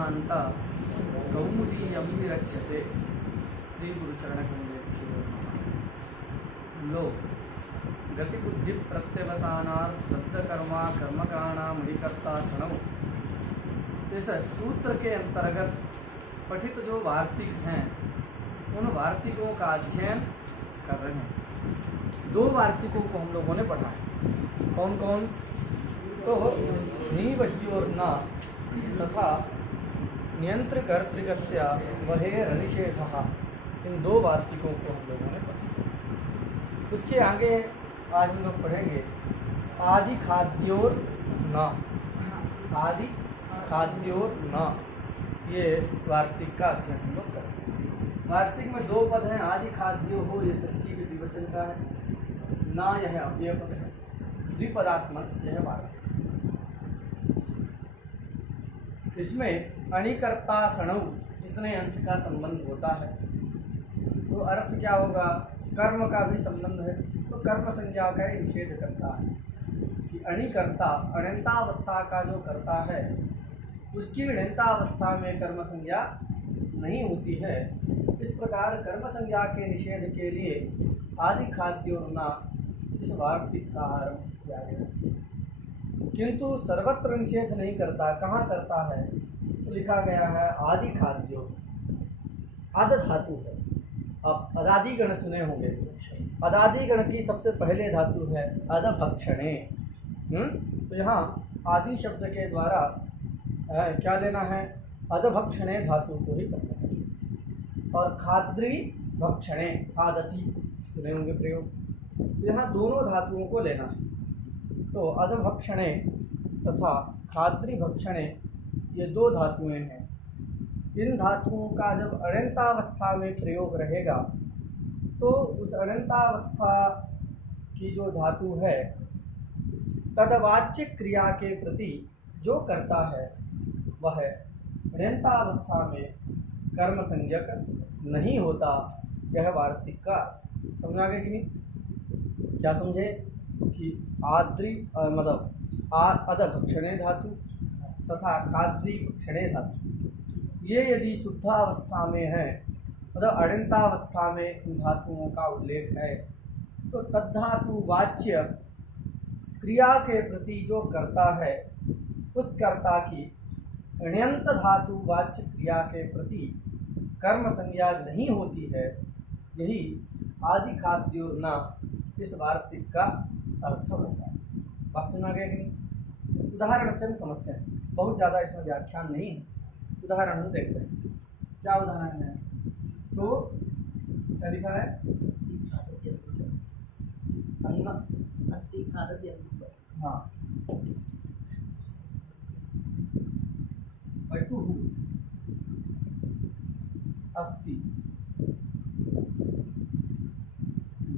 महांता कौमुदीयं विरच्यते। श्री गुरुचरण कमलेभ्यो नमः। लो गति बुद्धि प्रत्यवसानार्थ शब्द कर्मा कर्मकाणाम अधिकर्ता सणव। इस सूत्र के अंतर्गत पठित जो वार्तिक हैं उन वार्तिकों का अध्ययन कर रहे हैं। दो वार्तिकों को हम लोगों ने पढ़ा है। कौन कौन? तो नी वह्योर न तथा नियंत्र कर्तृकस्य वहेरनिषेधः, इन दो वार्तिकों को हम लोगों ने पढ़ा। उसके आगे आज हम लोग पढ़ेंगे आदि खाद्योर न। आदि खाद्योर न, ये वार्तिक का अध्ययन हम लोग करेंगे। वार्तिक में दो पद हैं, आदि खाद्यो हो ये षष्ठी के द्विवचन का है, न यह अव्यय पद है, द्विपदात्मक यह वार्तिक। इसमें अणिकर्ता सणव इतने अंश का संबंध होता है। तो अर्थ क्या होगा? कर्म का भी संबंध है, तो कर्म संज्ञा का ही निषेध करता है कि अणिकर्ता अणंतावस्था का जो करता है उसकी अणंतावस्था में कर्म संज्ञा नहीं होती है। इस प्रकार कर्म संज्ञा के निषेध के लिए आदि खाद्योर्ना इस वार्तिक का आरंभ किया गया। किंतु सर्वत्र निषेध नहीं करता। कहाँ करता है? तो लिखा गया है आदि खाद्यो, अद धातु है। अब अदादि गण सुने होंगे। अदादि गण की सबसे पहले धातु है अदभक्षणे। तो यहाँ आदि शब्द के द्वारा क्या लेना है? अदभक्षणे धातु को ही करना है। और खाद्री भक्षणे, खादति सुने होंगे प्रयोग। तो यहाँ दोनों धातुओं को लेना है। तो अदभक्षणे तथा खाद्री भक्षणे ये दो धातुएं हैं। इन धातुओं का जब अणंतावस्था में प्रयोग रहेगा तो उस अणंतावस्था की जो धातु है तदवाच्य क्रिया के प्रति जो करता है वह अणंतावस्था में कर्म संज्ञक नहीं होता। यह वार्तिक का समझ आ गया कि नहीं? क्या समझे? कि आद्री मतलब अदभक्षणे धातु तथा खाद्री भक्षणे धातु ये यदि शुद्धावस्था में है, मतलब अणंतावस्था में इन धातुओं का उल्लेख है, तो तद्धातु वाच्य क्रिया के प्रति जो करता है उस कर्ता की अण्यंत धातु वाच्य क्रिया के प्रति कर्म संज्ञा नहीं होती है। यही आदि खाद्योर्ना इस वार्तिक का अर्थ होगा। बात समझ आ गया कि नहीं? उदाहरण से हम समझते हैं, बहुत ज़्यादा इसमें व्याख्यान नहीं है। उदाहरण हम देखते हैं। क्या उदाहरण है? तो क्या लिखा है? अन्न, हाँ, बटुहु अत्ति,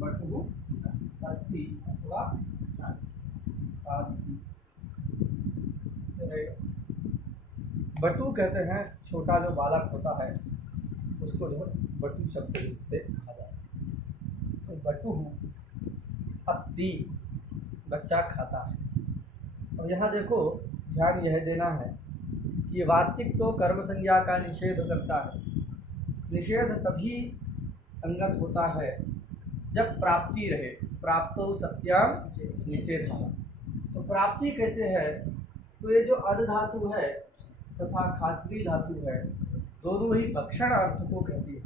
बटुहु अत्ति अथवा खाद्य। बटू कहते हैं छोटा जो बालक होता है उसको जो बटू शब्द से कहा जाता है। तो बटुहु अत्ति बच्चा खाता है। और यहाँ देखो ध्यान यह देना है कि ये वार्तिक तो कर्म संज्ञा का निषेध करता है। निषेध तभी संगत होता है जब प्राप्ति रहे। प्राप्तो सत्याम निषेधा। तो प्राप्ति कैसे है? तो ये जो अद धातु है तथा खाद्री धातु है दोनों ही भक्षण अर्थ को कहती है।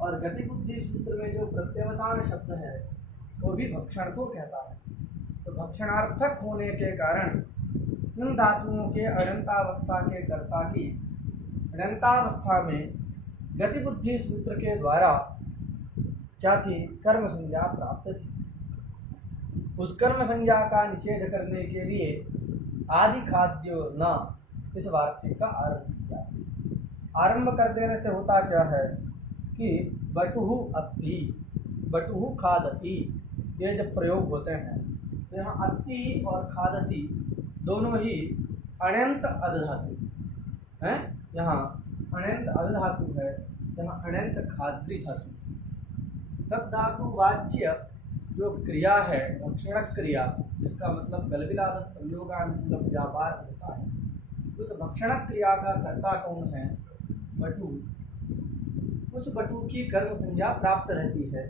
और गति बुद्धि सूत्र में जो प्रत्यवसान शब्द है वो भी भक्षण को कहता है। तो भक्षणार्थक होने के कारण इन धातुओं के अनंतावस्था के कर्ता की अनंतावस्था में गति बुद्धि सूत्र के द्वारा क्या थी? कर्म संज्ञा प्राप्त थी। उस कर्म संज्ञा का निषेध करने के लिए आदि खाद्यो न इस वार्तिक का आरंभ किया। आरंभ कर देने से होता क्या है कि बटुहु अत्ति, बटुहु खादति, ये जब प्रयोग होते हैं तो यहाँ अत्ति और खादति दोनों ही अण्यंत अधातु हैं। यहाँ अण्यंत अधातु है, यहाँ अण्यंत खाद्री धातु। तब धातु वाच्य जो क्रिया है भक्षण क्रिया, जिसका मतलब गलबिलाद संयोगानुकूल व्यापार होता है, उस भक्षण क्रिया का कर्ता कौन है? बटु। उस बटु की कर्म संज्ञा प्राप्त रहती है।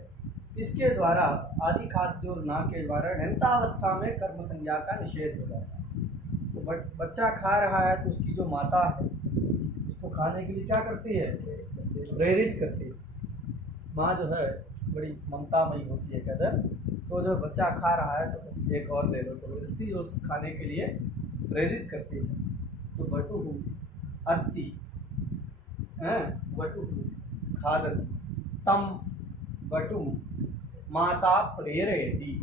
इसके द्वारा आदि खाद्य और ना के द्वारा णितावस्था में कर्म संज्ञा का निषेध हो जाता है। तो बच्चा खा रहा है तो उसकी जो माता है उसको खाने के लिए क्या करती है? प्रेरित करती है। माँ जो है बड़ी ममतामयी होती है, कहते हैं। तो जो बच्चा खा रहा है तो एक और ले लो, तो जबरदस्ती उसको खाने के लिए प्रेरित करती है। तो बटु अति बटु खादति तम बटु माता प्रेरयति,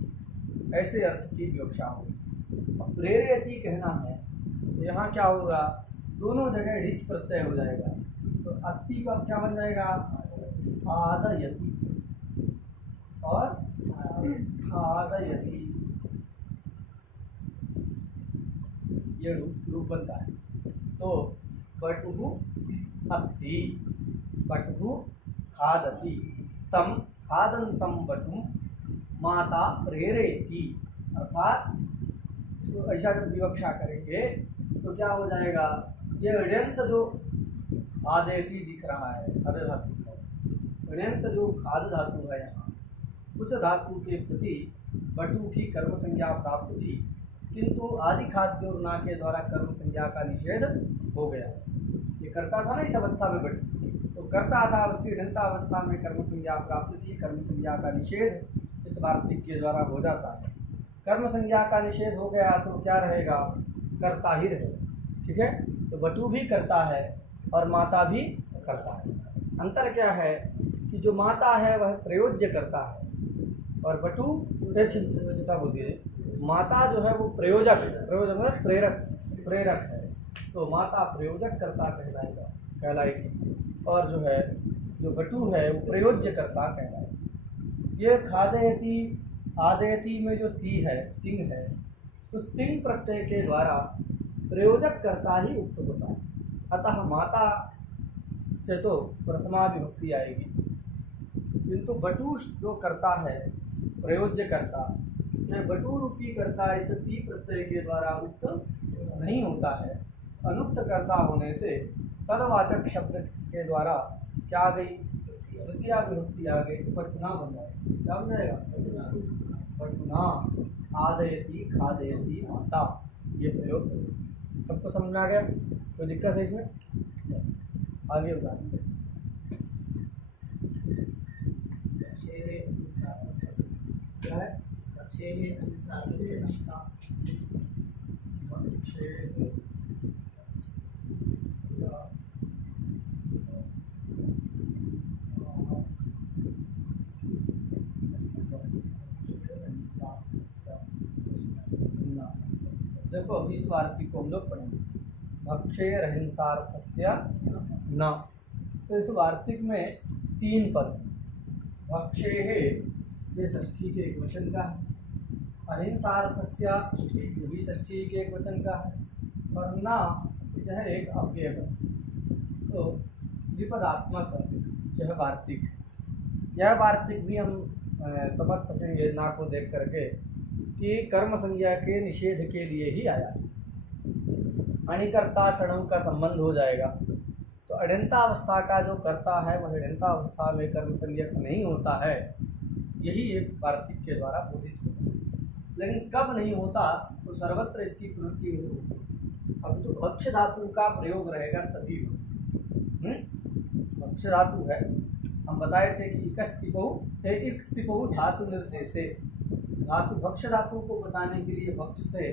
ऐसे अर्थ की विवक्षा होगी। अब प्रेरयति कहना है तो यहाँ क्या होगा? दोनों जगह ढिच प्रत्यय हो जाएगा। तो अति का क्या बन जाएगा? आदयति और खादयति, ये रूप बनता है। तो बटुः अत्ति बटुः खादति तम खादन्तं बटुं माता प्रेरयति, अर्थात तो ऐसा जब विवक्षा करेंगे तो क्या हो जाएगा? ये ऋण्यंत जो आदेति दिख रहा है, अदे धातु का ऋण्यंत जो खाद धातु है यहाँ, उस धातु के प्रति बटु की कर्म संज्ञा प्राप्त थी, किंतु आदि खाद्य और ना के द्वारा कर्म संज्ञा का निषेध हो गया। ये करता था ना इस अवस्था में बटु थी, तो करता था, उसकी ऋणता अवस्था में कर्म संज्ञा प्राप्त थी। कर्म संज्ञा का निषेध इस वार्तिक के द्वारा हो जाता है। कर्म संज्ञा का निषेध हो गया तो क्या रहेगा? करता ही रहेगा। ठीक है, तो बटु भी करता है और माता भी करता है। अंतर क्या है कि जो माता है वह प्रयोज्य करता है और बटु प्रयोजकता बोलती है। माता जो है वो प्रयोजक मतलब प्रेरक है। तो माता प्रयोजक करता कहलाएगी और जो है जो बटु है वो प्रयोज्य करता कहलाएगी। ये खादयति आदयति में जो तिंग है, उस तिंग प्रत्यय के द्वारा प्रयोजक करता ही उक्त होता है। अतः माता से तो प्रथमा विभक्ति आएगी, किंतु बटु जो करता है प्रयोज्य करता, यह बटु रूपी करता इस ती प्रत्यय के द्वारा उक्त नहीं होता है। अनुक्त करता होने से तदवाचक शब्द के द्वारा क्या आ गई? तृतीया विभक्ति आ गई, तो बटुना बन जाएगा। क्या बन जाएगा? बटुना आदयति खादयति माता। ये प्रयोग सबको समझ में आ गया? कोई दिक्कत है इसमें? आगे उदाहरण क्या है? देखो अभी इस वार्तिक को हम लोग पढ़ेंगे। भक्षेर अहिंसार्थस्य न, तो इस वार्तिक में 3 पद। भक्षेः ये षष्ठी के एक वचन का है, अहिंसार्थस्य ये भी षष्ठी के एक वचन का है, और न यह एक अव्यय है। तो विपदात्मक यह वार्तिक, यह वार्तिक भी हम समझ सकेंगे ना को देख करके कि कर्म संज्ञा के निषेध के लिए ही आया। अणिकर्ता षणम का संबंध हो जाएगा। तो अड्यंतावस्था का जो कर्ता है वह अड्यंतावस्था में कर्म संज्ञक नहीं होता है, यही एक वार्तिक के द्वारा बोधित होगा। लेकिन कब नहीं होता? तो सर्वत्र इसकी प्रवृत्ति नहीं होती। अब तो भक्ष धातु का प्रयोग रहेगा तभी होगा। भक्ष धातु है, हम बताए थे कि इक स्थिपौ धातु निर्देशे, धातु भक्ष धातु को बताने के लिए भक्ष से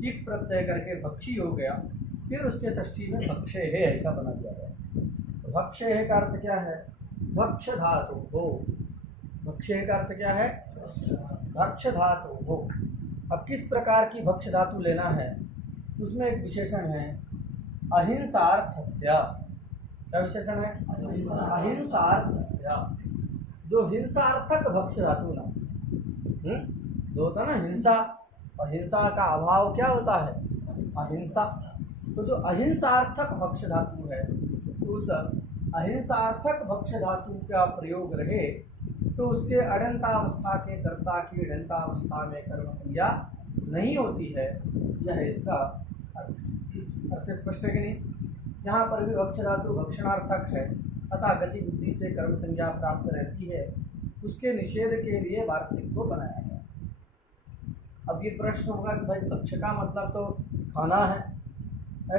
इक प्रत्यय करके भक्षी हो गया, फिर उसके षष्ठी में भक्षे है ऐसा बना दिया गया। तो भक्षे है का अर्थ क्या है? भक्ष धातु हो। भक्षे का अर्थ क्या है? भक्ष धातु हो। अब किस प्रकार की भक्ष धातु लेना है? उसमें एक विशेषण है अहिंसार्थस्य। क्या विशेषण है? अहिंसार्थस्य। जो हिंसार्थक भक्ष धातु ना, जो होता है ना हिंसा, और हिंसा का अभाव क्या होता है? अहिंसा। तो जो अहिंसार्थक भक्ष धातु है, उस अहिंसार्थक भक्ष धातु का प्रयोग रहे तो उसके अडंतावस्था के कर्ता की अडंतावस्था में कर्म संज्ञा नहीं होती है। यह इसका अर्थ है। अर्थ स्पष्ट है कि नहीं। यहाँ पर भी भक्ष धातु भक्षणार्थक है, अतः गति बुद्धि से कर्म संज्ञा प्राप्त रहती है, उसके निषेध के लिए वार्तिक को बनाया गया। अब ये प्रश्न होगा कि भाई भक्ष का मतलब तो खाना है,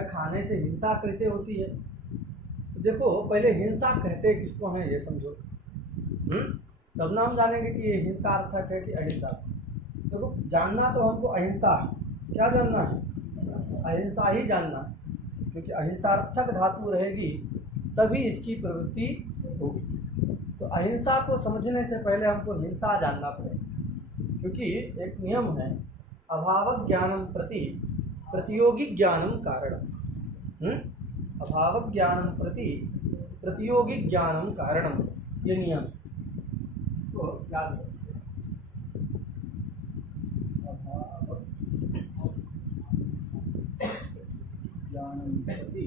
खाने से हिंसा कैसे होती है। तो देखो पहले हिंसा कहते किसको हैं ये समझो, तब ना हम जानेंगे कि ये हिंसार्थक है कि अहिंसा। देखो जानना तो हमको अहिंसा है, क्या जानना है, अहिंसा ही जानना, क्योंकि अहिंसार्थक धातु रहेगी तभी इसकी प्रवृत्ति होगी। तो अहिंसा को समझने से पहले हमको हिंसा जानना पड़ेगा, क्योंकि एक नियम है अभाव ज्ञानम प्रति प्रतियोगी ज्ञानम कारणम। अभाव ज्ञानम प्रति प्रतियोगी ज्ञानम कारणम, ये नियम तो याद रखो। अभाव ज्ञानम प्रति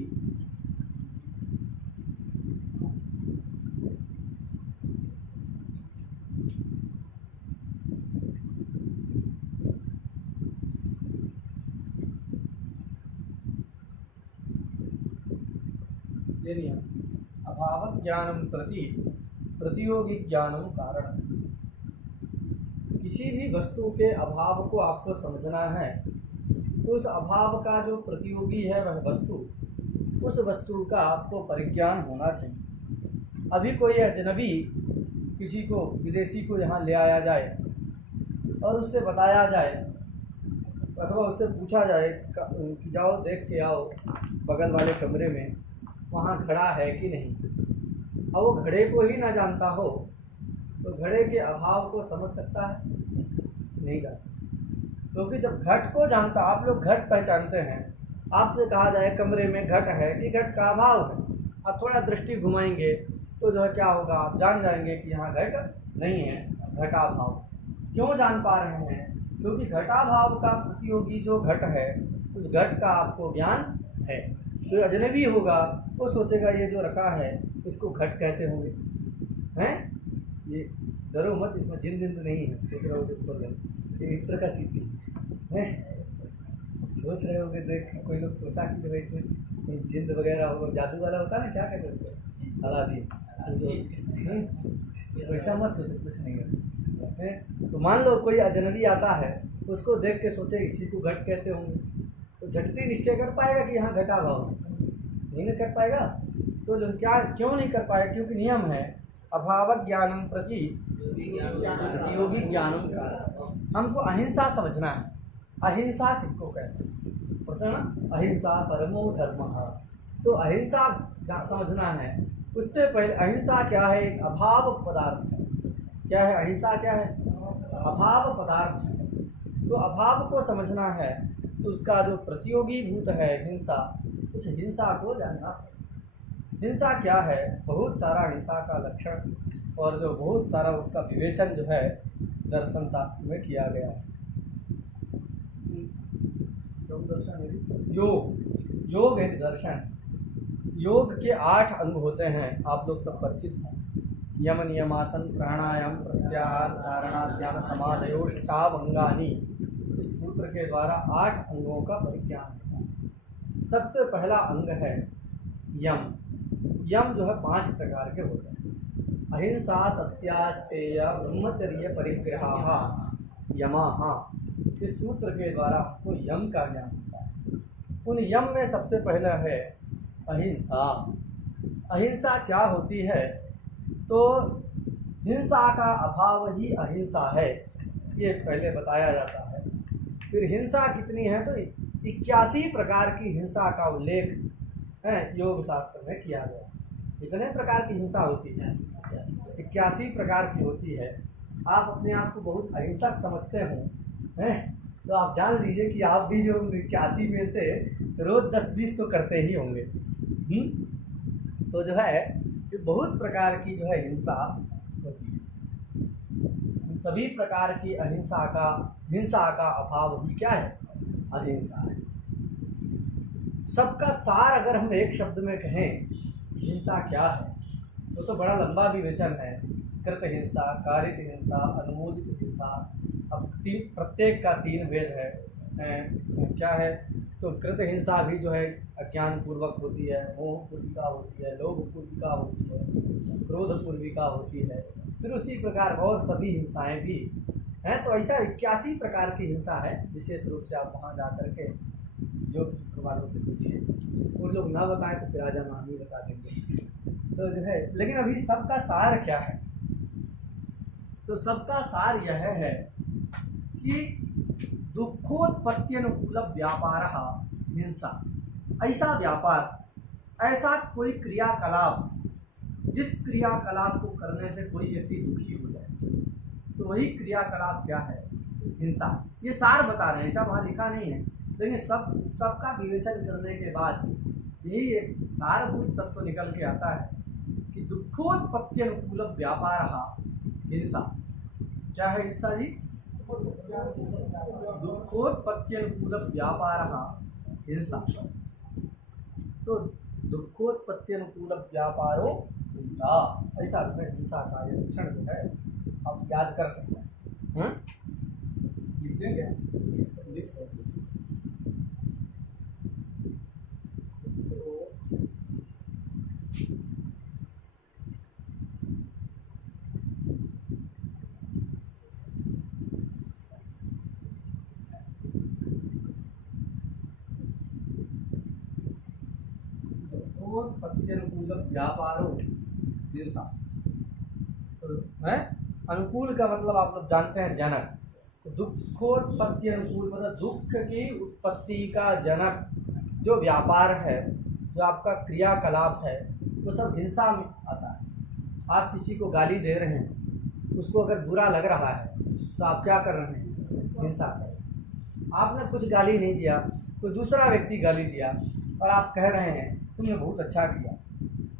ये नियम अभाव ज्ञानम प्रति प्रतियोगी ज्ञानम कारण। किसी भी वस्तु के अभाव को आपको समझना है तो उस अभाव का जो प्रतियोगी है वह वस्तु, उस वस्तु का आपको परिज्ञान होना चाहिए। अभी कोई अजनबी किसी को विदेशी को यहाँ ले आया जाए और उससे बताया जाए अथवा उससे पूछा जाए कि जाओ देख के आओ बगल वाले कमरे में वहाँ घड़ा है कि नहीं, और वो घड़े को ही ना जानता हो तो घड़े के अभाव को समझ सकता है, नहीं कर सकता। क्योंकि जब घट को जानता, आप लोग घट पहचानते हैं, आपसे कहा जाए कमरे में घट है कि घट का अभाव है, आप थोड़ा दृष्टि घुमाएंगे तो जो है क्या होगा, आप जान जाएंगे कि यहाँ घट नहीं है, घटाभाव। क्यों जान पा रहे हैं, क्योंकि घटाभाव का प्रतियोगी जो घट है उस घट का आपको ज्ञान है। तो अजनबी होगा वो सोचेगा ये जो रखा है इसको घट कहते होंगे, हैं, ये डरो मत, इसमें जिन जिंद नहीं है, सोच रहे होगे ये इत्र का शीशी है, सोच रहे होगे देख कोई लोग सोचा कि जो है इसमें कोई जिंद वगैरह होगा, जादू वाला होता है ना, क्या कहते हैं उसको, सलादी, वैसा मत सोचो, कुछ नहीं है। तो मान लो कोई अजनबी आता है उसको देख के सोचे इसी को घट कहते होंगे, तो झटती निश्चय कर पाएगा कि यहाँ घटा भाव नहीं ना कर पाएगा। तो जो क्या क्यों नहीं कर पाएगा, क्योंकि नियम है अभाव ज्ञानम प्रति प्रतियोगी ज्ञानम का। हमको अहिंसा समझना है, अहिंसा किसको कहते हैं, पता ना, अहिंसा परमो धर्मः। तो अहिंसा समझना है, उससे पहले अहिंसा क्या है, एक अभाव पदार्थ है। क्या है अहिंसा, क्या है, अभाव पदार्थ है। तो अभाव को समझना है तो उसका जो प्रतियोगी भूत है हिंसा, उस हिंसा को जानना पड़ेगा। हिंसा क्या है, बहुत सारा हिंसा का लक्षण और जो बहुत सारा उसका विवेचन जो है दर्शन शास्त्र में किया गया है। योग एक दर्शन, योग के 8 अंग होते हैं, आप लोग सब परिचित हैं। यम नियमासन प्राणायाम प्रत्याहार धारणा ध्यान समाधयोष्टावंगानि, इस सूत्र के द्वारा 8 अंगों का परिज्ञान होता है। सबसे पहला अंग है यम। यम जो है 5 प्रकार के होते हैं, अहिंसा सत्यास्तेय ब्रह्मचर्य परिग्रह यमाः। इस सूत्र के द्वारा आपको यम का ज्ञान होता है। उन यम में सबसे पहला है अहिंसा। अहिंसा क्या होती है, तो हिंसा का अभाव ही अहिंसा है, ये पहले बताया जाता है। फिर हिंसा कितनी है, तो 81 प्रकार की हिंसा का उल्लेख है योग शास्त्र में किया गया। कितने प्रकार की हिंसा होती है, 81 प्रकार की होती है। आप अपने आप को बहुत अहिंसक समझते हो हैं, तो आप जान लीजिए कि आप भी जो 81 में से रोज 10-20 तो करते ही होंगे। तो जो है ये बहुत प्रकार की जो है हिंसा होती है। इन सभी प्रकार की हिंसा का अभाव ही क्या है, अहिंसा है। सबका सार अगर हम एक शब्द में कहें हिंसा क्या है, तो बड़ा लंबा विवेचन है। कृत हिंसा, कारित हिंसा, अनुमोदित हिंसा। अब प्रत्येक का 3 भेद है। क्या है, तो कृत हिंसा भी जो है अज्ञान पूर्वक होती है, मोह पूर्विका होती है, लोभ पूर्विका होती है, क्रोध पूर्विका होती है। फिर उसी प्रकार और सभी हिंसाएं भी हैं। तो ऐसा 81 प्रकार की हिंसा है। विशेष रूप से आप वहाँ जा कर के योग सूत्र वालों से पूछिए, वो लोग ना बताएं तो फिर आ जाना, हम ही बता देंगे। तो जो है, लेकिन अभी सबका सार क्या है? तो सबका सार यह है कि दुखोत्पत्ति अनुकूल व्यापार हिंसा। ऐसा व्यापार, ऐसा कोई क्रियाकलाप जिस क्रियाकलाप को करने से कोई व्यक्ति दुखी हो जाए, तो वही क्रियाकलाप क्या है? हिंसा। ये सार बता रहे हैं, ऐसा वहाँ लिखा नहीं है, लेकिन सबका विवेचन करने के बाद यही एक सारभूत तत्व निकल के आता है कि दुखोत्पत्ति अनुकूल व्यापार हिंसा। क्या है हिंसा जी? दुखोत्पत्ति अनुकूल व्यापार हिंसा। तो दुखोत्पत्ति अनुकूल व्यापारो हिंसा, ऐसा हिंसा का ये लक्षण जो है आप याद कर सकते हैं। लिख देंगे, लिख अनुकूल व्यापारो हिंसा। तो है अनुकूल का मतलब आप लोग जानते हैं जनक। तो दुखोत्पत्ति अनुकूल मतलब दुख की उत्पत्ति का जनक जो व्यापार है, जो आपका क्रियाकलाप है, वो सब हिंसा में आता है। आप किसी को गाली दे रहे हैं, उसको अगर बुरा लग रहा है तो आप क्या कर रहे हैं? हिंसा कर रहे हैं। आपने कुछ गाली नहीं दिया, कोई दूसरा व्यक्ति गाली दिया और आप कह रहे हैं तुमने बहुत अच्छा किया,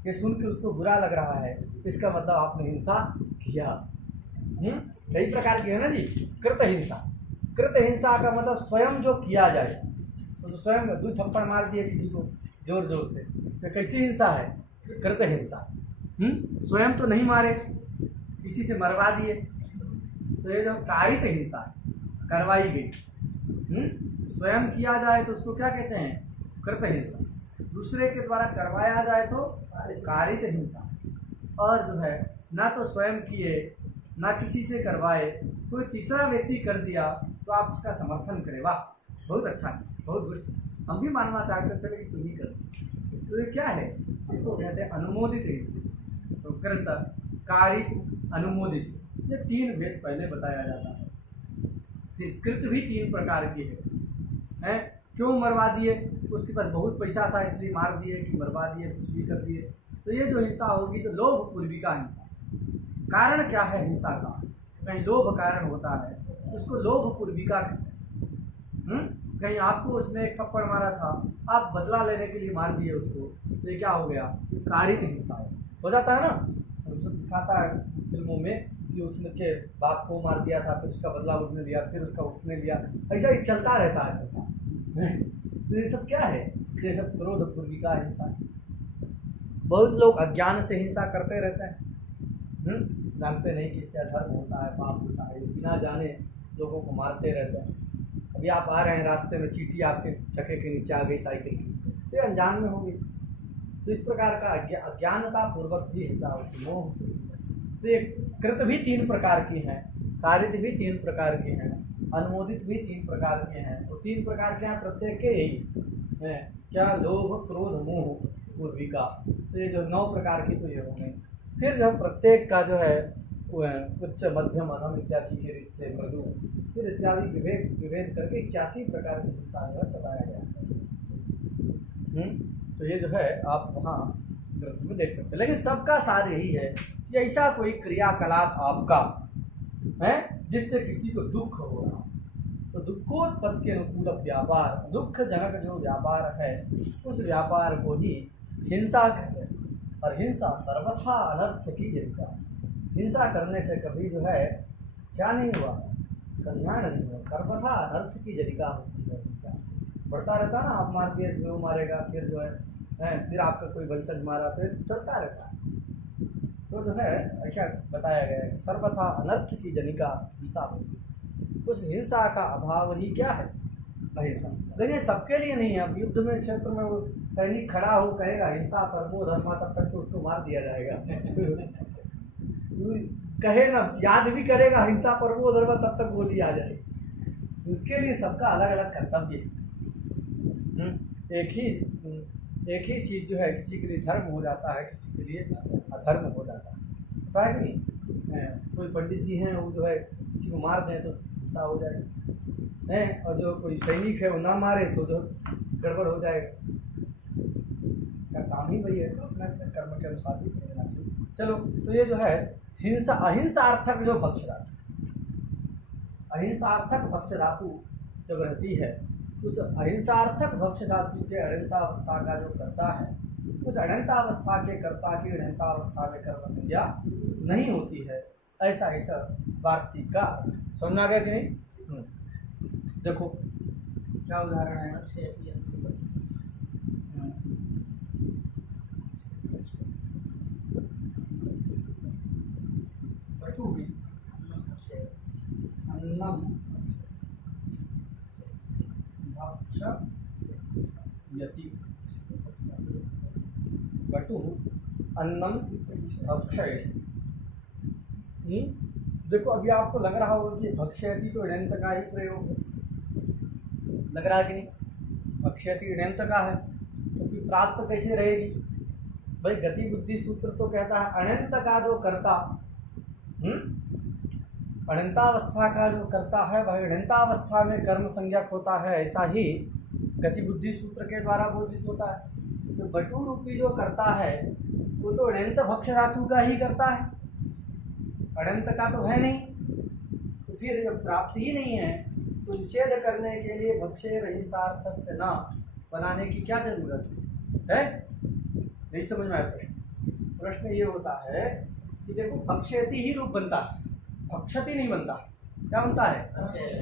ये सुन के उसको बुरा लग रहा है, इसका मतलब आपने हिंसा किया। कई प्रकार की है ना जी। कृत हिंसा, कृत हिंसा का मतलब स्वयं जो किया जाए, तो स्वयं 2 थप्पड़ मार दिए किसी को जोर जोर से, तो कैसी हिंसा है? कृत हिंसा। स्वयं तो नहीं मारे, किसी से मरवा दिए, तो ये जो कारित हिंसा है, करवाई गई। स्वयं किया जाए तो उसको क्या कहते हैं? कृत हिंसा। दूसरे के द्वारा करवाया जाए तो कारित हिंसा। और जो है ना तो स्वयं किए ना किसी से करवाए, कोई तीसरा व्यक्ति कर दिया तो आप उसका समर्थन करें, वाह बहुत अच्छा, बहुत दुष्ट, हम भी मानना चाहते थे लेकिन तुम ही कर। तो ये क्या है? इसको कहते हैं अनुमोदित हिंसा। तो कृत, कारित, अनुमोदित, ये 3 भेद पहले बताया जाता है। फिर कृत भी 3 प्रकार की है। क्यों मरवा दिए? उसके पास बहुत पैसा था इसलिए मार दिए, कि मरवा दिए, कुछ भी कर दिए। तो ये जो हिंसा होगी तो लोभ पूर्विका हिंसा। कारण क्या है हिंसा का? कहीं लोभ कारण होता है, उसको लोभ पूर्विका कहते हैं। कहीं आपको उसने एक थप्पड़ मारा था, आप बदला लेने के लिए मार दिए उसको, तो ये क्या हो गया? कारित हिंसा हो जाता है ना। दिखाता है फिल्मों में कि उसने बाप को मार दिया था, फिर उसका बदला उसने लिया, फिर उसका उसने लिया, ऐसा ही चलता रहता है संसार। तो ये सब क्या है? ये सब क्रोध पूर्विका हिंसा है। बहुत लोग अज्ञान से हिंसा करते रहते हैं, जानते नहीं कि इससे अधर्म होता है, पाप होता है, बिना जाने लोगों को मारते रहते हैं। अभी आप आ रहे हैं, रास्ते में चींटी आपके चक्के के नीचे आ गई साइकिल की, तो ये अनजान में होगी। तो इस प्रकार का अज्ञानता पूर्वक भी हिंसा होती है। तो ये कृत भी 3 प्रकार की हैं, कारित भी 3 प्रकार की हैं, अनुमोदित भी 3 प्रकार के हैं। तो 3 प्रकार के हैं, प्रत्येक के यही हैं क्या? लोभ, क्रोध, मोह, पूर्विका। तो ये जो 9 प्रकार की तो ये हो गई। फिर जो प्रत्येक का जो है उच्च, मध्यम, अधम इत्यादि के रीत से मृदु, फिर इत्यादि विभेद करके 81 प्रकार की हिंसा जो है बताया गया। तो ये जो है आप वहाँ ग्रंथ में देख सकते हैं। लेकिन सबका सार यही है कि ऐसा कोई क्रियाकलाप आपका है जिससे किसी को दुख हो रहा, तो दुखोत्पत्ति अनुकूल व्यापार, दुख जनक जो व्यापार है, उस व्यापार को ही हिंसा कहते हैं। और हिंसा सर्वथा अनर्थ की जरिका। हिंसा करने से कभी जो है क्या नहीं हुआ? कल्याण नहीं हुआ, सर्वथा अनर्थ की जरिका होती है हिंसा। बढ़ता रहता ना, आप मार दिए वो मारेगा, फिर जो है फिर आपका कोई वंशज मारा, तो चलता रहता है। तो जो है ऐसा बताया गया है कि सर्वथा अनर्थ की जनिका हिंसा होती है। उस हिंसा का अभाव ही क्या है? अहिंसा। लेकिन सबके लिए नहीं है। अब युद्ध में क्षेत्र में वो सैनिक खड़ा हो कहेगा हिंसा परमो धर्मा, तब तक तो उसको मार दिया जाएगा। कहे ना, याद भी करेगा हिंसा परमो धर्मा, तब तक गोली आ जाएगी। उसके लिए सबका अलग अलग कर्तव्य है। एक ही चीज़ जो है, किसी के लिए धर्म हो जाता है, किसी के लिए अधर्म हो जाता है, पता है कि नहीं? कोई पंडित जी हैं, वो जो है किसी को मार दें तो हिंसा हो जाएगी है, और जो कोई सैनिक है वो ना मारे तो जो गड़बड़ हो जाएगा। इसका काम ही वही है, तो अपने अपने कर्म के अनुसार ही समझना चाहिए। चलो, तो ये जो है हिंसा, अहिंसार्थक जो भक्ष धातु, अहिंसार्थक भक्ष धातु जब रहती है, उस अहिंसार्थक भक्ष धातु के अड़ंतावस्था का जो करता है, उस अड़ंतावस्था के कर्ता की अड़ंतावस्था में कर्म संज्ञा नहीं होती है। ऐसा ऐसा वार्तिक का अर्थ समझ आ गया कि नहीं? देखो क्या उदाहरण है। अन्नम भक्षयति, बटुः अन्नम भक्षयति। देखो, अभी आपको लग रहा होगा कि भक्षयति तो ऋणंत का ही प्रयोग है, लग रहा है कि नहीं? भक्षयति ऋणंत का है, तो फिर प्राप्त कैसे रहेगी भाई? गति बुद्धि सूत्र तो कहता है अनंत का जो कर्ता, अनंतावस्था का जो करता है वह अनंतावस्था में कर्म संज्ञक होता है, ऐसा ही गति बुद्धि सूत्र के द्वारा बोधित होता है। तो बटु रूपी जो करता है वो तो अनंत भक्ष धातु का ही करता है, अनंत का तो है नहीं। तो फिर प्राप्ति ही नहीं है, तो निषेध करने के लिए भक्षे रहिंसार्थस्य न बनाने की क्या जरूरत है? नहीं समझ में आया प्रश्न? प्रश्न ये होता है कि देखो, भक्षयति ही रूप बनता है, भक्षति नहीं बनता। क्या बनता है?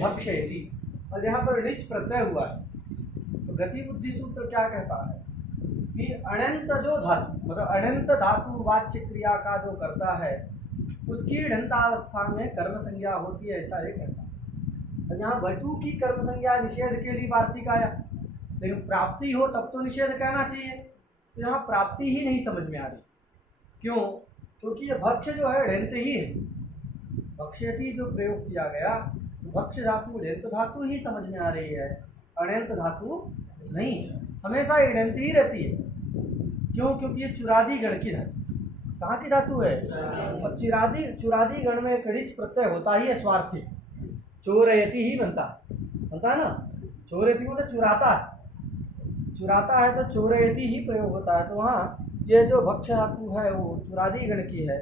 भक्षयति। और यहाँ पर ऋच प्रत्यय हुआ है, तो गति बुद्धि सूत्र क्या कहता है कि अनंत जो धातु, मतलब अनंत धातु वाच्य क्रिया का जो करता है उसकी ढंतावस्था में कर्म संज्ञा होती है, ऐसा ये कहता है। और यहाँ वटु की कर्म संज्ञा निषेध के लिए वार्तिक आया, लेकिन प्राप्ति हो तब तो निषेध कहना चाहिए। तो यहाँ प्राप्ति ही नहीं समझ में आ रही। क्यों? क्योंकि ये भक्ष जो है ढंत ही है, भक्ष्यति जो प्रयोग किया गया, तो भक्ष धातु ढंत धातु ही समझ में आ रही है, अणंत धातु नहीं। हमेशा ये ढंत ही रहती है। क्यों? क्योंकि ये चुरादी गण की धातु, कहाँ की धातु है? और चुरादी गण में कड़िच प्रत्यय होता ही है स्वार्थी, चोरयति ही बनता है ना। चोरयति मतलब चुराता है, चुराता है तो चोरयति ही प्रयोग होता है। तो वहाँ ये जो भक्ष धातु है वो चुरादी गण की है,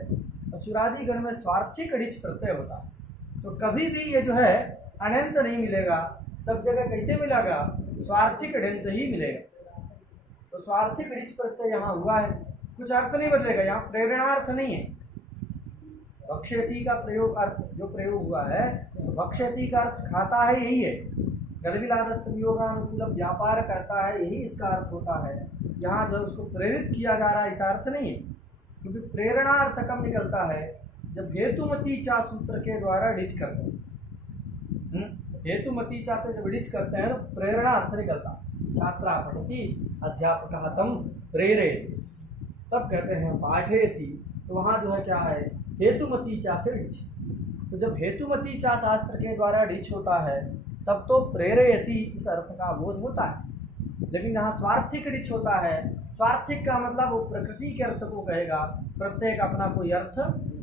और चुरादी गण में स्वार्थी कड़िच प्रत्यय होता है। तो कभी भी ये जो है अनंत नहीं मिलेगा, सब जगह कैसे मिलेगा? स्वार्थिक अनंत ही मिलेगा। तो स्वार्थिक ऋच प्रत्यय यहाँ हुआ है, कुछ अर्थ नहीं बदलेगा, यहाँ प्रेरणार्थ नहीं है। भक्षयति का प्रयोग अर्थ जो प्रयोग हुआ है, तो भक्षयति का अर्थ खाता है यही है, गलविलाद संयोगानुकूल व्यापार करता है, यही इसका अर्थ होता है। यहाँ जो उसको प्रेरित किया जा रहा है ऐसा अर्थ नहीं है, क्योंकि प्रेरणा अर्थ कब निकलता है? जब हेतुमती चा सूत्र के द्वारा डिच करते हैं। हेतुमती चा से जब डिच करते हैं तो प्रेरणा अर्थ निकलता है। छात्रा पठति अध्यापक तम प्रेरयति, तब कहते हैं पाठयति। तो वहाँ जो है क्या है? हेतुमती चा से डिच। तो जब हेतुमती चा शास्त्र के द्वारा डिच होता है तब तो प्रेरयति इस अर्थ का बोध होता है। लेकिन यहाँ स्वार्थिक डिच होता है, स्वार्थिक का मतलब वो प्रकृति के अर्थ को कहेगा, प्रत्यय का अपना कोई अर्थ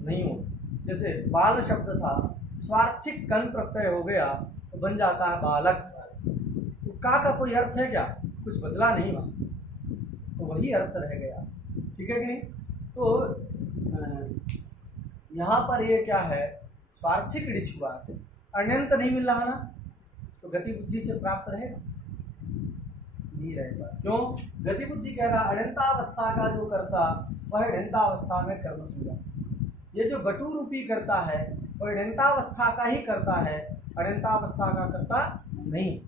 नहीं हो। जैसे बाल शब्द था, स्वार्थिक कन प्रत्यय हो गया तो बन जाता है बालक। तो का कोई अर्थ है क्या? कुछ बदला नहीं हुआ, तो वही अर्थ रह गया। ठीक है कि नहीं? तो यहाँ पर ये क्या है? स्वार्थिक डिच हुआ, अनंत नहीं मिल रहा ना, तो गति बुद्धि से प्राप्त रहेगा नहीं रहेगा। क्यों? गति बुद्धि कह रहा अनंतावस्था का जो करता वह अनंतावस्था में कर्म संज्ञा। ये जो बटु रूपी करता है वह अनंतावस्था का ही करता है, अनंतावस्था का करता नहीं।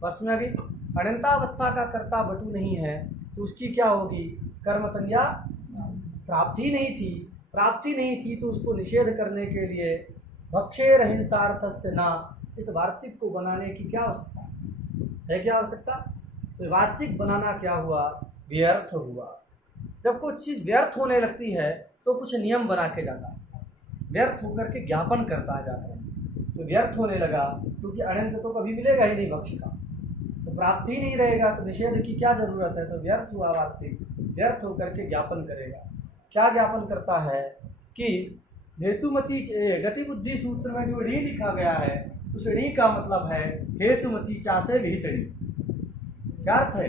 बस में अभी अनंतावस्था का कर्ता बटु नहीं है तो उसकी क्या होगी? कर्म संज्ञा प्राप्ति नहीं थी, प्राप्ति नहीं थी तो उसको निषेध करने के लिए भक्षेर हिंसार्थस्य न, इस वार्तिक को बनाने की क्या आवश्यकता है? है क्या आवश्यकता? तो वार्तिक बनाना क्या हुआ? व्यर्थ हुआ। जब कोई चीज़ व्यर्थ होने लगती है तो कुछ नियम बना के जाता है, व्यर्थ होकर के ज्ञापन करता है व्याकरण। तो व्यर्थ होने लगा क्योंकि अनंत तो कभी मिलेगा ही नहीं भक्ष का, तो प्राप्ति ही नहीं रहेगा, तो निषेध की क्या जरूरत है? तो व्यर्थ हुआ वार्तिक, व्यर्थ होकर के ज्ञापन करेगा। क्या ज्ञापन करता है कि हेतुमती गति बुद्धि सूत्र में जो ऋ लिखा गया है उस ऋ का मतलब है हेतुमती चा से विहित ऋ। क्या अर्थ है?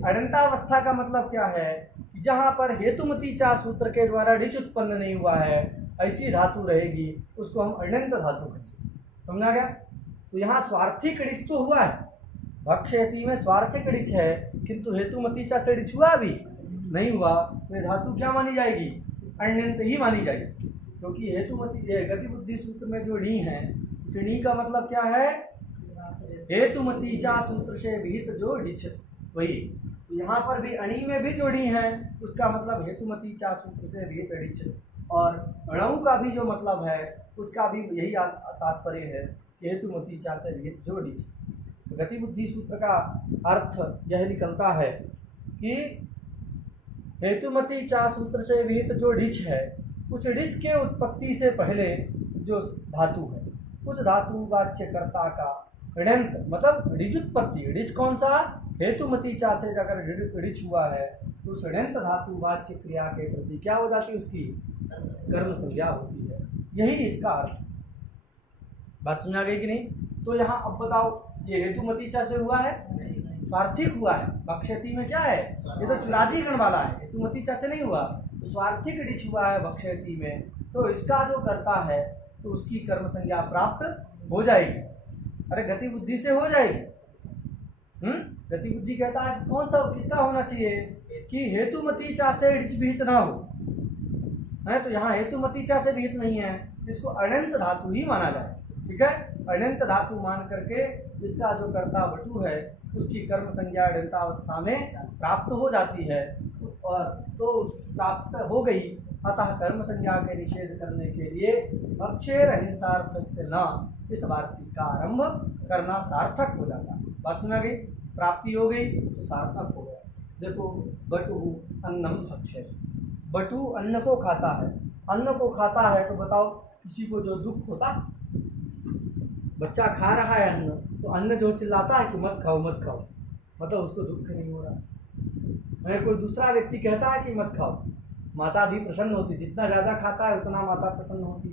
अनंतावस्था का मतलब क्या है कि जहाँ पर हेतुमती चा सूत्र के द्वारा ऋच उत्पन्न नहीं हुआ है ऐसी धातु रहेगी, उसको हम अनंत धातु कहेंगे। समझा गया? तो यहाँ स्वार्थिक ऋच तो हुआ है, भक्षयति में स्वार्थिक ऋच है, किंतु हेतुमती चा से ऋच हुआ भी नहीं हुआ, तो ये धातु क्या मानी जाएगी? अण्यंत ही मानी जाएगी, क्योंकि हेतुमती गति बुद्धि सूत्र में जो णी है उस णी का मतलब क्या है? हेतुमती चा सूत्र से विहित जो ऋच, वही। तो यहाँ पर भी अणी में भी जो णी है उसका मतलब हेतुमती चा सूत्र से विहित ऋच, और अणु का भी जो मतलब है उसका भी यही तात्पर्य है कि हेतुमती चा से विहित जो ऋच। गति बुद्धि सूत्र का अर्थ यह निकलता है कि हेतुमती चा सूत्र से विहित जो ऋच है उस ऋच के उत्पत्ति से पहले जो धातु है उस धातु वाच्य कर्ता का ऋणंत मतलब ऋजुत्पत्ति। ऋच कौन सा? हेतुमती चा से अगर ऋच हुआ है तो उस ऋणंत धातु वाच्य क्रिया के प्रति क्या हो जाती है? उसकी कर्म संज्ञा होती है। यही इसका अर्थ। बात समझ आ गई कि नहीं? तो यहाँ अब बताओ, ये हेतुमती चा से हुआ है, स्वार्थिक हुआ है। भक्षयति में क्या है? ये तो चुरादी गण वाला है, हेतुमती चा से नहीं हुआ, तो स्वार्थिक ऋच हुआ है भक्षयति में, तो इसका जो करता है तो उसकी कर्म संज्ञा प्राप्त हो जाएगी। अरे गति बुद्धि से हो जाएगी। गति बुद्धि कहता है कौन सा किसका होना चाहिए कि हेतुमती चा से ऋच विहित ना हो, है? तो यहाँ हेतुमती चा से विहित नहीं है, इसको अनंत धातु ही माना जाए। ठीक है, अनंत धातु मान करके इसका जो कर्ता वटु है उसकी कर्म संज्ञा अनंतावस्था में प्राप्त हो जाती है, और तो प्राप्त हो गई, अतः कर्म संज्ञा के निषेध करने के लिए भक्षेर अहिंसार्थ से न इस वार्तिक का आरंभ करना सार्थक हो जाता है। बात सुना गई? प्राप्ति हो गई तो सार्थक हो गया। देखो, बटु अन्नम भक्षे, बटु अन्न को खाता है। अन्न को खाता है तो बताओ, किसी को जो दुख होता, बच्चा खा रहा है अन्न, तो अन्न जो चिल्लाता है कि मत खाओ मत खाओ, मतलब उसको दुख नहीं हो रहा। अगर कोई दूसरा व्यक्ति कहता है कि मत खाओ, माता भी प्रसन्न होती, जितना ज़्यादा खाता है उतना माता प्रसन्न होती।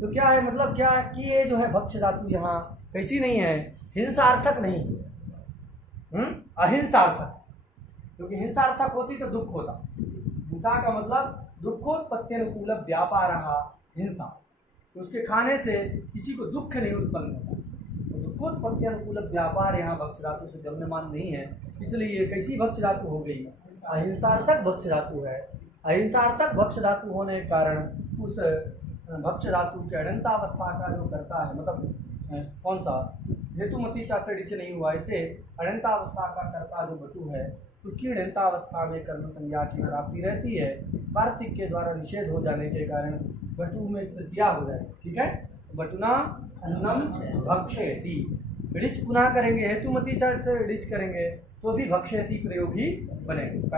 तो क्या है मतलब क्या कि ये जो है भक्ष धातु यहाँ कैसी नहीं है? हिंसार्थक नहीं, अहिंसार्थक। क्योंकि हिंसार्थक होती तो दुख होता। हिंसा का मतलब दुखोत्पत्ति अनुकूल व्यापार हिंसा, उसके खाने से किसी को दुख नहीं उत्पन्न होता। तो दुखोत्पत्ति अनुकूल व्यापार यहाँ भक्ष धातु से गम्यमान नहीं है, इसलिए कैसी भक्ष धातु हो गई? अहिंसार्थक भक्ष धातु है। अहिंसार्थक भक्ष धातु होने के कारण उस भक्ष धातु के अनंतावस्था का जो करता है, मतलब कौन सा? हेतुमती चा से ऋच नहीं हुआ, इसे अनंतावस्था का कर्ता जो बटु है उसकी अनंतावस्था में कर्म संज्ञा की प्राप्ति रहती है। वार्तिक के द्वारा निषेध हो जाने के कारण बटु में तृतीया हो जाएगी। ठीक है, बटुना अन्नम भक्षयति, ऋच पुनः करेंगे, हेतुमती चा से ऋच करेंगे तो भी भक्षयति प्रयोग ही बनेगा।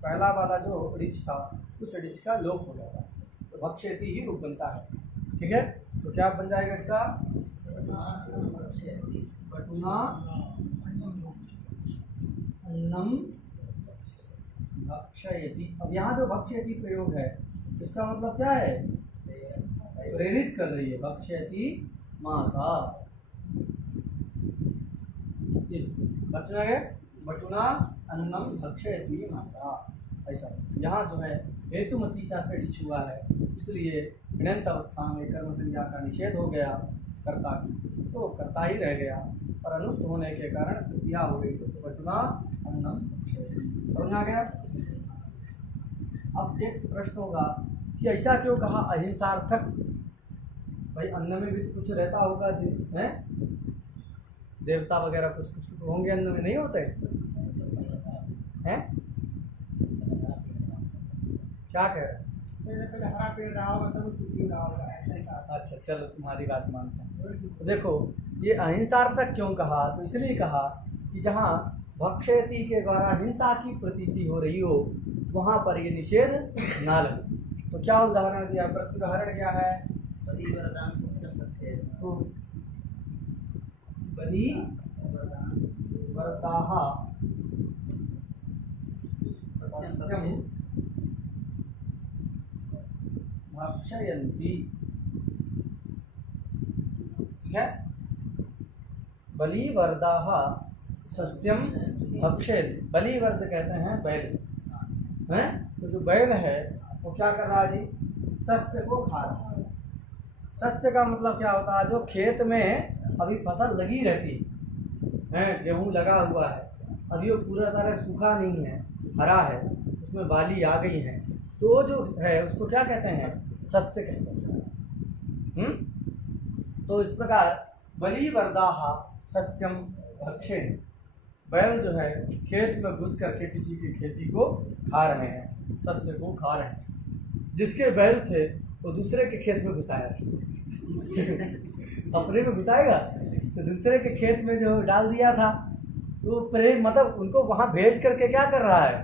पहला वाला जो ऋच था उस ऋच का लोप हो जाता है, तो भक्षयति ही रूप बनता है। ठीक है, तो क्या बन जाएगा इसका? बटुना अन्नम भक्षयति। अब यहाँ जो भक्षयति प्रयोग है इसका मतलब क्या है? प्रेरित कर रही है, भक्षयति माता। बचना है बटुना अन्नम भक्षयति माता, ऐसा। यहाँ जो है हेतुमती चा से ऋच हुआ है, इसलिए अनंत अवस्था में कर्म संज्ञा का निषेध हो गया कर्ता की, तो कर्ता ही रह गया, और अनुक्त होने के कारण तृतीया हो गई, तो बटुना अन्नम भक्षयति। समझ आ गया? अब एक प्रश्न होगा कि ऐसा क्यों कहा अहिंसार्थक? भाई अन्न में भी तो कुछ रहता होगा, है? देवता वगैरह कुछ कुछ तो होंगे अन्न में, नहीं होते हैं? क्या कह रहे हैं? पहले हरा पेड़ रहा होगा तब उसको जीव रहा होगा, ऐसा ही कहा। अच्छा चलो, तुम्हारी बात मानते हैं। तो देखो, ये अहिंसार्थक क्यों कहा? तो इसलिए कहा कि जहाँ भक्षयति के द्वारा हिंसा की प्रतीति हो रही हो वहाँ पर ये निषेध ना लगे। तो क्या उदाहरण दिया? प्रत्युदाहरण क्या है? बलिवरदान सस्यम भक्षेत्। तो बलि वरदाः सस्यम भक्षयन्ति। ठीक है, बलिवर्दाः सस्यम भक्षयन्ति। बलिवर्द कहते हैं बैल, हैं? तो जो बैल है वो क्या कर रहा है जी? सस्य को खा रहा है। सस्य का मतलब क्या होता है? जो खेत में अभी फसल लगी रहती है, गेहूं लगा हुआ है, अभी वो पूरा तरह सूखा नहीं है, हरा है, उसमें बाली आ गई है, तो जो है उसको क्या कहते हैं? सस्य कहते हैं। तो इस प्रकार बलिवर्दाः सस्यम भक्षयन्ति। बैल जो है खेत में घुस करके किसी की खेती को खा रहे हैं, सस्य को खा रहे हैं। जिसके बैल थे वो दूसरे के खेत में घुसाया अपने में घुसाएगा तो दूसरे के खेत में जो डाल दिया था तो मतलब उनको वहाँ भेज करके क्या कर रहा है?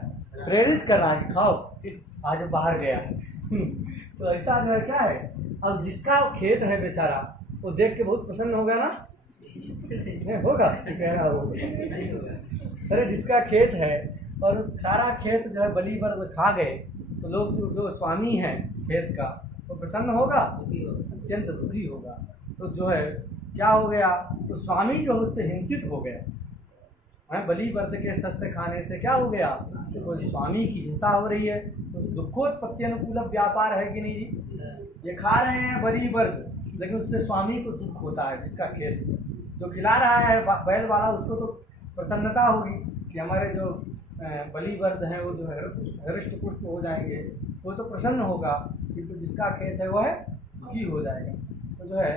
प्रेरित कर रहा है कि खाओ, आज बाहर गया। तो ऐसा जो है क्या है, अब जिसका खेत है बेचारा वो देख के बहुत प्रसन्न हो गया ना? नहीं होगा? कह रहा होगा। अरे जिसका खेत है और सारा खेत जो है बलिवर्द खा गए तो लोग जो स्वामी है खेत का वो प्रसन्न होगा? अत्यंत दुखी होगा। तो जो है क्या हो गया? तो स्वामी जो उससे हिंसित हो गया है। बलिवर्द के सस्य खाने से क्या हो गया? तो स्वामी की हिंसा हो रही है। उस दुखोत्पत्ति अनुकूल व्यापार है कि नहीं जी? ये खा रहे हैं बलिवर्द, लेकिन उससे स्वामी को दुख होता है। जिसका खेत जो खिला रहा है बैल वाला उसको तो प्रसन्नता होगी कि हमारे जो बलिवर्द हैं वो जो है हृष्ट पुष्ट हो जाएंगे, वो तो प्रसन्न होगा, किंतु जिसका खेत है वो है दुखी हो जाएगा। तो जो है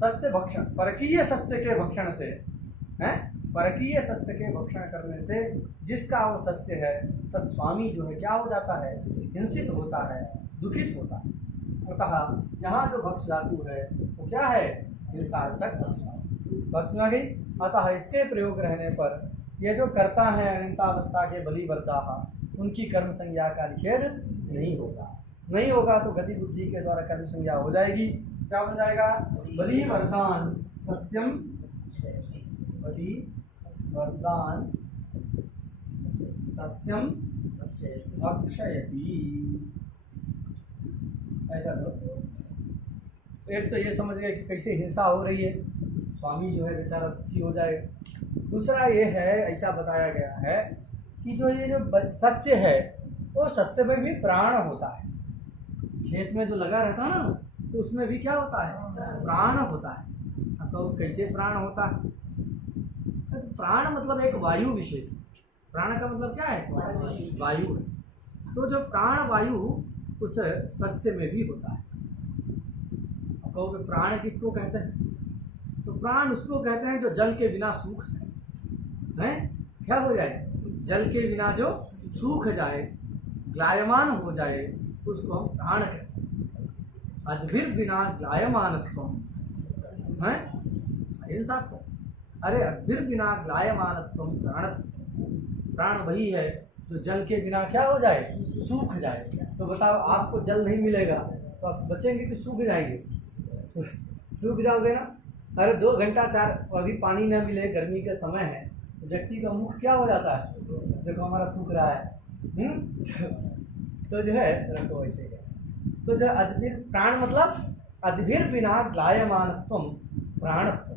सस्य भक्षण, परकीय सस्य के भक्षण से हैं, परकीय सस्य के भक्षण करने से जिसका वो सस्य है तब स्वामी जो है क्या हो जाता है? हिंसित होता है, दुखित होता है। अतः यहाँ जो भक्ष धातु है वो क्या है? हिंसार्थक भक्ष में आ गई। अतः इसके प्रयोग रहने पर ये जो कर्ता है अनंतावस्था के बलिवर्दाः, उनकी कर्म संज्ञा का निषेध नहीं होगा। नहीं होगा तो गति बुद्धि के द्वारा कर्म संज्ञा हो जाएगी। क्या बन जाएगा? बलिवर्दान सस्यम बलिवर्दान सस्यम भक्षयति। ऐसा लो। एक तो ये समझ गए कि कैसे हिंसा हो रही है, स्वामी जो है बेचारा दुखी हो जाए। दूसरा ये है, ऐसा बताया गया है कि जो ये जो सस्य है वो सस्य में भी प्राण होता है। खेत में जो लगा रहता है ना तो उसमें भी क्या होता है? प्राण होता है। तो कैसे प्राण होता है? तो प्राण मतलब एक वायु विशेष। प्राण का मतलब क्या है? वायु है। तो जो प्राण वायु उस सस्य में भी होता है। कहोगे प्राण किसको कहते हैं? तो प्राण उसको कहते हैं जो जल के बिना सूख जाए, हैं? क्या हो जाए? जल के बिना जो सूख जाए, ग्लायमान हो जाए, उसको हम प्राण कहते हैं। अद्भिर बिना ग्लायमानत्व है हिंसात्व। अरे अद्भिर बिना ग्लायमानत्व प्राणत्व। प्राण वही है जो जल के बिना क्या हो जाए? सूख जाए। तो बताओ, आपको जल नहीं मिलेगा तो आप बचेंगे कि सूख जाएंगे? सूख जाओगे ना। अरे 2 घंटा 4 अभी पानी न मिले, गर्मी का समय है, तो व्यक्ति का मुख क्या हो जाता है? देखो हमारा सूख रहा है। तो जो है रखो वैसे है। तो जो अद्भिर प्राण मतलब अद्भिर बिना ग्लायमानत्व प्राणत्व।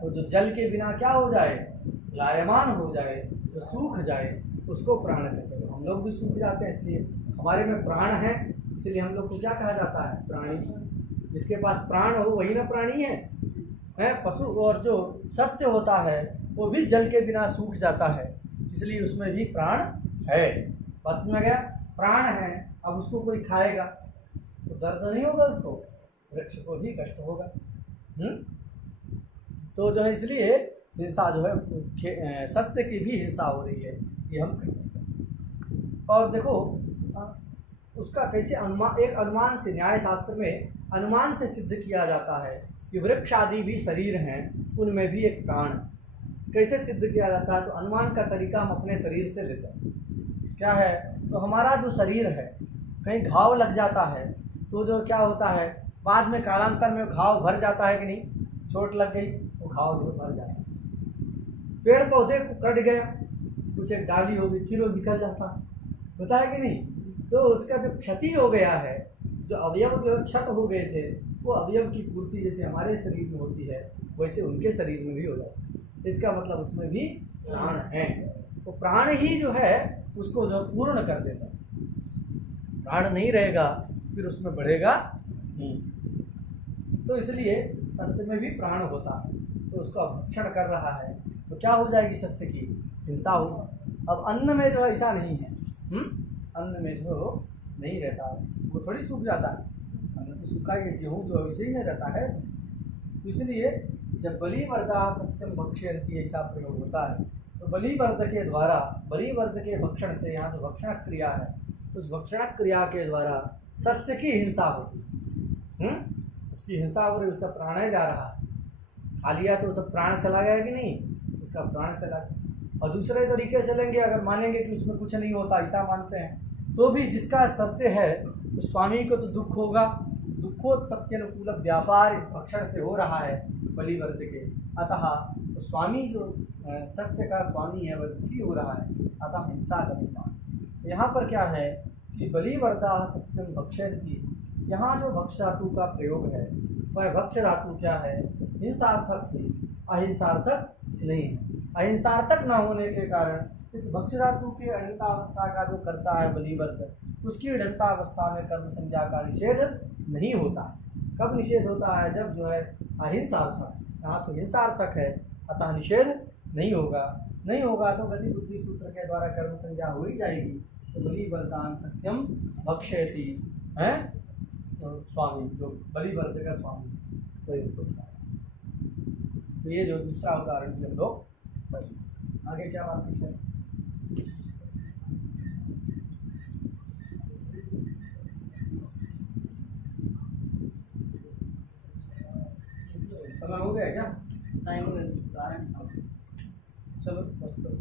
तो जो जल के बिना क्या हो जाए? ग्लायमान हो जाए, जो सूख जाए, उसको प्राण कहते हैं। हम लोग भी सूख जाते हैं, इसलिए हमारे में प्राण है, इसलिए हम लोग को क्या कहा जाता है? प्राणी। जिसके पास प्राण हो वही ना प्राणी है। पशु और जो सस्य होता है वो भी जल के बिना सूख जाता है, इसलिए उसमें भी प्राण है। बात समझ गया? प्राण है, अब उसको कोई खाएगा तो दर्द नहीं होगा उसको, वृक्ष को भी कष्ट होगा। तो जो है इसलिए हिंसा जो है सस्य की भी हिंसा हो रही है, ये हम कह सकते हैं। और देखो उसका कैसे अनुमान, एक अनुमान से, न्याय शास्त्र में अनुमान से सिद्ध किया जाता है कि वृक्ष आदि भी शरीर हैं, उनमें भी एक प्राण। कैसे सिद्ध किया जाता है? तो अनुमान का तरीका हम अपने शरीर से लेते हैं। क्या है? तो हमारा जो शरीर है, कहीं घाव लग जाता है तो जो क्या होता है, बाद में कालांतर में घाव भर जाता है कि नहीं? चोट लग गई तो घाव जो भर जाता है। पेड़ पौधे को कट गया, कुछ एक डाली होगी, फिर वो निकल जाता होता है कि नहीं? तो उसका जो क्षति हो गया है, जो अवयव जो क्षत हो गए थे, वो अवयव की पूर्ति जैसे हमारे शरीर में होती है, वैसे उनके शरीर में भी हो जाती है। इसका मतलब उसमें भी प्राण है। तो प्राण ही जो है उसको जो पूर्ण कर देता है। प्राण नहीं रहेगा फिर उसमें बढ़ेगा नहीं। तो इसलिए सस्य में भी प्राण होता है, तो उसको भक्षण कर रहा है तो क्या हो जाएगी? सस्य की हिंसा होगी। अब अन्न में जो ऐसा नहीं है। अन्न में जो नहीं रहता है वो थोड़ी सूख जाता है। अन्न तो सूखा ही, गेहूँ जो वैसे ही नहीं रहता है। तो इसलिए जब बलिवर्दा सस्यम भक्ष्यन्ति ऐसा प्रयोग होता है तो बलिवर्द के द्वारा, बलिवर्द के भक्षण से, यहाँ जो भक्षण क्रिया है उस भक्षण क्रिया के द्वारा सस्य की हिंसा होती है। उसकी हिंसा हो रही, उसका प्राण जा रहा है। खा लिया तो सब प्राण चला गया कि नहीं? उसका प्राण चला गया। और दूसरे तरीके से लेंगे, अगर मानेंगे कि उसमें कुछ नहीं होता, ऐसा मानते हैं, तो भी जिसका सस्य है तो स्वामी को तो दुख होगा। दुखोत्पत्ति अनुकूल व्यापार इस भक्षण से हो रहा है बलिवर्द के, अतः तो स्वामी जो सस्य का स्वामी है वह दुखी हो रहा है, अतः हिंसा का निर्माण। यहाँ पर क्या है कि बलिवर्दा सस्यम भक्ष्यन्ति, यहाँ जो भक्ष धातु का प्रयोग है वह भक्ष धातु क्या है? हिंसार्थक ही, अहिंसार्थक नहीं है। अहिंसार्थक न होने के कारण इस भक्ष धातु के अनंतावस्था का जो करता है बलिवर्द, उसकी अनंतावस्था में कर्म संज्ञा का निषेध नहीं होता। कब निषेध होता है? जब जो है अहिंसार्थक। यहाँ तो हिंसार्थक है, अतः निषेध नहीं होगा। नहीं होगा तो गति बुद्धि सूत्र के द्वारा कर्म संज्ञा हो ही जाएगी। तो बलिवर्दान सस्यम भक्ष्यति है तो स्वामी, जो बलिवर्द का स्वामी वही होता है। तो ये जो दूसरा उदाहरण भी हम लोग पढ़ेंगे। आगे क्या बात है? समय हो गया क्या? टाइम हो गया। चलो बस करो।